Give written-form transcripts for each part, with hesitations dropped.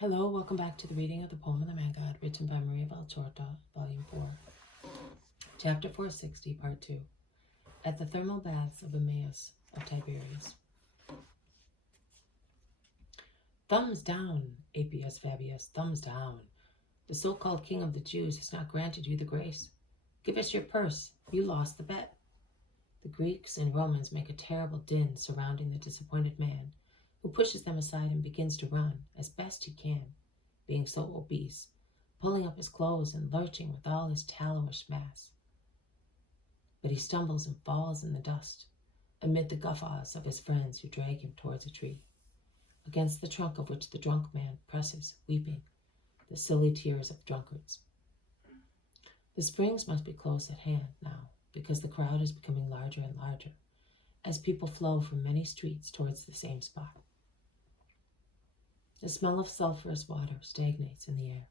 Hello, welcome back to the reading of the poem of the Man God, written by Maria Valtorta, Volume 4, Chapter 460, Part 2, At the Thermal Baths of Emmaus of Tiberias. Thumbs down, Appius Fabius, thumbs down. The so-called king of the Jews has not granted you the grace. Give us your purse, you lost the bet. The Greeks and Romans make a terrible din surrounding the disappointed man, who pushes them aside and begins to run as best he can, being so obese, pulling up his clothes and lurching with all his tallowish mass. But he stumbles and falls in the dust, amid the guffaws of his friends who drag him towards a tree, against the trunk of which the drunk man presses, weeping, the silly tears of drunkards. The springs must be close at hand now, because the crowd is becoming larger and larger, as people flow from many streets towards the same spot. The smell of sulphurous water stagnates in the air.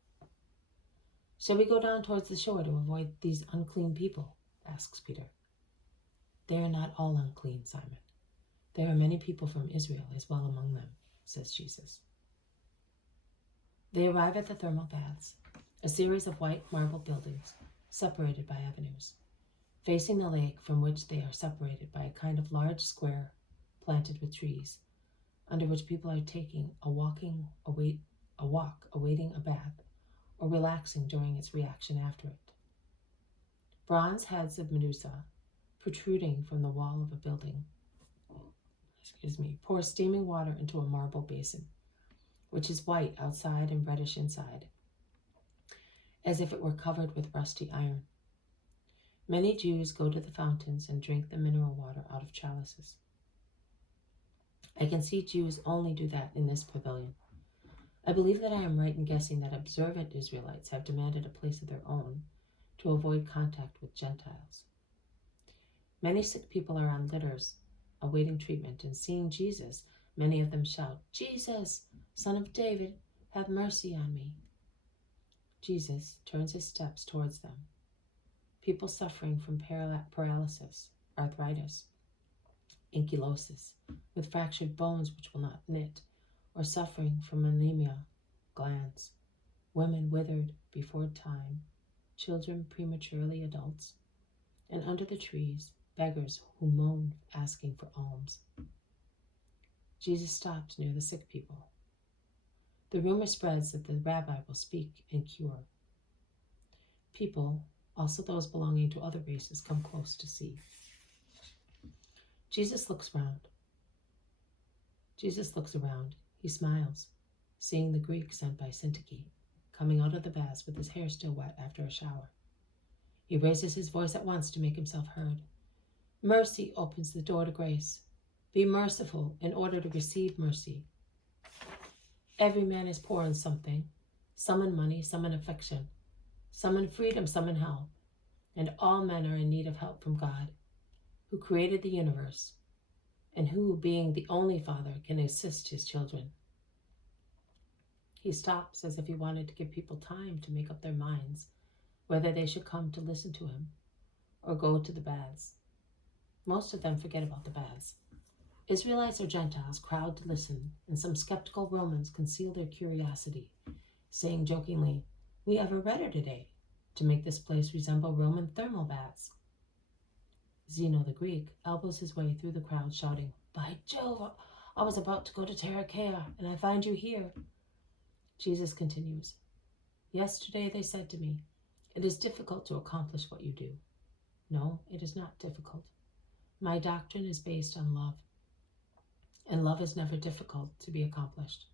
Shall we go down towards the shore to avoid these unclean people? Asks Peter. They are not all unclean, Simon. There are many people from Israel as well among them, says Jesus. They arrive at the thermal baths, a series of white marble buildings separated by avenues, facing the lake from which they are separated by a kind of large square planted with trees, under which people are taking a walk awaiting a bath, or relaxing during its reaction after it. Bronze heads of Medusa, protruding from the wall of a building, pour steaming water into a marble basin, which is white outside and reddish inside, as if it were covered with rusty iron. Many Jews go to the fountains and drink the mineral water out of chalices. I can see Jews only do that in this pavilion. I believe that I am right in guessing that observant Israelites have demanded a place of their own to avoid contact with Gentiles. Many sick people are on litters, awaiting treatment, and seeing Jesus, many of them shout, "Jesus, Son of David, have mercy on me." Jesus turns his steps towards them. People suffering from paralysis, arthritis, ankylosis, with fractured bones which will not knit, or suffering from anemia, glands, women withered before time, children prematurely adults, and under the trees, beggars who moan asking for alms. Jesus stopped near the sick people. The rumor spreads that the rabbi will speak and cure. People, also those belonging to other races, come close to see. Jesus looks around. He smiles, seeing the Greek sent by Syntyche, coming out of the baths with his hair still wet after a shower. He raises his voice at once to make himself heard. Mercy opens the door to grace. Be merciful in order to receive mercy. Every man is poor in something, some in money, some in affection, some in freedom, some in help, and all men are in need of help from God, who created the universe, and who, being the only Father, can assist his children. He stops as if he wanted to give people time to make up their minds whether they should come to listen to him or go to the baths. Most of them forget about the baths. Israelites or Gentiles crowd to listen, and some skeptical Romans conceal their curiosity, saying jokingly, "We have a rudder today to make this place resemble Roman thermal baths." Zeno the Greek elbows his way through the crowd, shouting, "By Jove, I was about to go to Tiberias, and I find you here." Jesus continues, "Yesterday they said to me, 'It is difficult to accomplish what you do.' No, it is not difficult. My doctrine is based on love, and love is never difficult to be accomplished.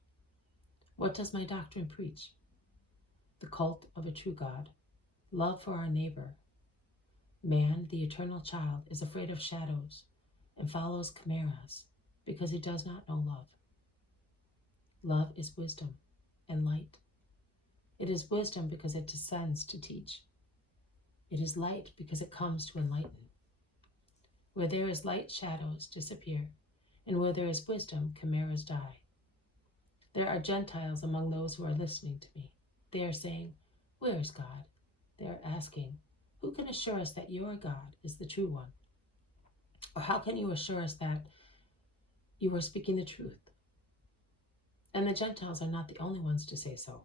What does my doctrine preach? The cult of a true God, love for our neighbor. Man, the eternal child, is afraid of shadows and follows chimeras because he does not know love. Love is wisdom and light. It is wisdom because it descends to teach. It is light because it comes to enlighten. Where there is light, shadows disappear, and where there is wisdom, chimeras die. There are Gentiles among those who are listening to me. They are saying, 'Where is God?' They are asking, 'Who can assure us that your God is the true one? Or how can you assure us that you are speaking the truth?' And the Gentiles are not the only ones to say so.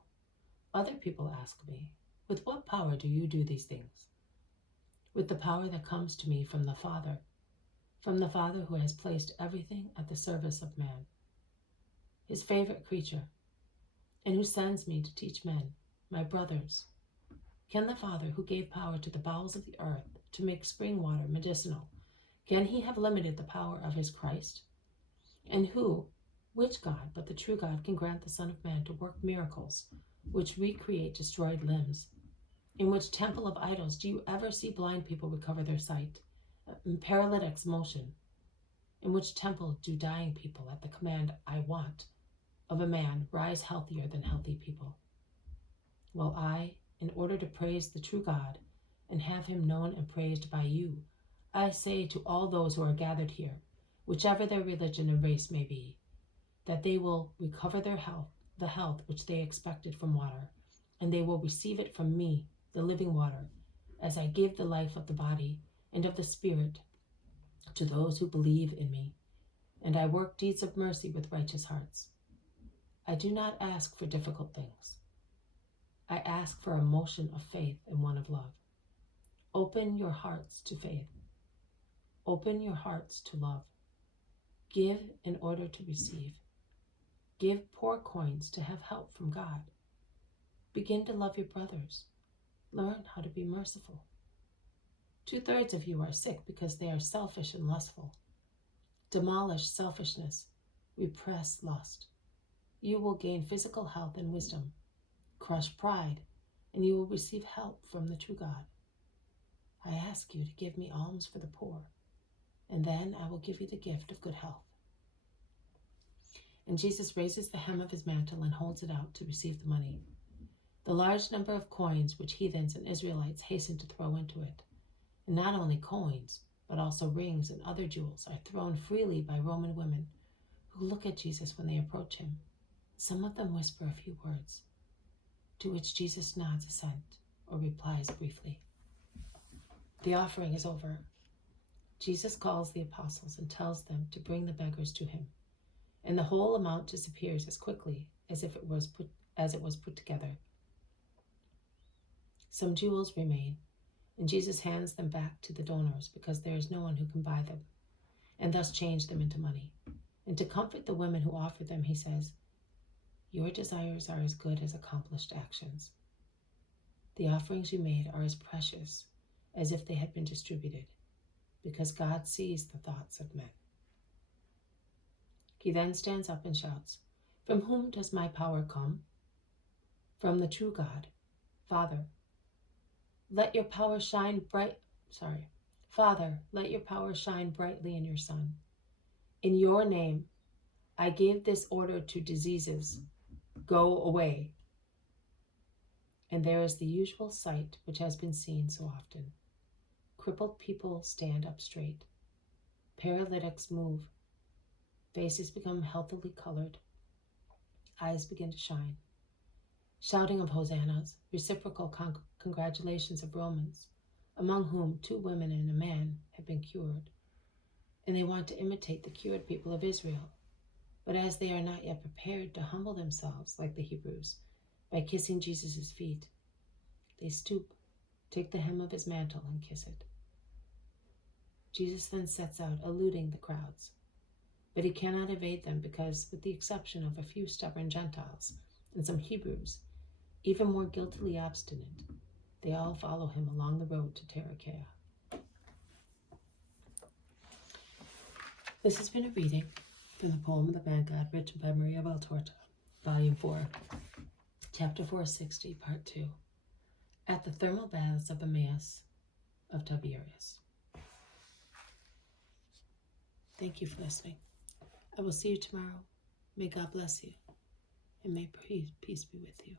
Other people ask me, with what power do you do these things? With the power that comes to me from the Father who has placed everything at the service of man, his favorite creature, and who sends me to teach men, my brothers. Can the Father who gave power to the bowels of the earth to make spring water medicinal, can he have limited the power of his Christ? And which God but the true God can grant the Son of Man to work miracles, which recreate destroyed limbs? In which temple of idols do you ever see blind people recover their sight, and paralytics motion? In which temple do dying people, at the command "I want" of a man, rise healthier than healthy people? Well, I, in order to praise the true God and have him known and praised by you, I say to all those who are gathered here, whichever their religion and race may be, that they will recover their health, the health which they expected from water, and they will receive it from me, the living water, as I give the life of the body and of the spirit to those who believe in me, and I work deeds of mercy with righteous hearts. I do not ask for difficult things. I ask for a motion of faith and one of love. Open your hearts to faith. Open your hearts to love. Give in order to receive. Give poor coins to have help from God. Begin to love your brothers. Learn how to be merciful. 2/3 of you are sick because they are selfish and lustful. Demolish selfishness. Repress lust. You will gain physical health and wisdom. Crush pride, and you will receive help from the true God. I ask you to give me alms for the poor, and then I will give you the gift of good health. And Jesus raises the hem of his mantle and holds it out to receive the money. The large number of coins which heathens and Israelites hasten to throw into it. And not only coins, but also rings and other jewels are thrown freely by Roman women who look at Jesus when they approach him. Some of them whisper a few words, to which Jesus nods assent or replies briefly. The offering is over. Jesus calls the apostles and tells them to bring the beggars to him, and the whole amount disappears as quickly as it was put together. Some jewels remain, and Jesus hands them back to the donors because there is no one who can buy them, and thus change them into money. And to comfort the women who offer them, he says, "Your desires are as good as accomplished actions. The offerings you made are as precious as if they had been distributed, because God sees the thoughts of men." He then stands up and shouts, "From whom does my power come? From the true God. Father, let your power shine brightly in your Son. In your name, I gave this order to diseases. Go away." And there is the usual sight which has been seen so often. Crippled people stand up straight. Paralytics move. Faces become healthily colored. Eyes begin to shine. Shouting of hosannas, reciprocal congratulations of Romans, among whom 2 women and a man have been cured. And they want to imitate the cured people of Israel. But as they are not yet prepared to humble themselves like the Hebrews by kissing Jesus' feet, they stoop, take the hem of his mantle, and kiss it. Jesus then sets out, eluding the crowds. But he cannot evade them because, with the exception of a few stubborn Gentiles and some Hebrews, even more guiltily obstinate, they all follow him along the road to Tiberias. This has been a reading from the poem of the Man God, written by Maria Valtorta, Volume 4, Chapter 460, Part 2, at the thermal baths of Emmaus of Tiberias. Thank you for listening. I will see you tomorrow. May God bless you, and may peace be with you.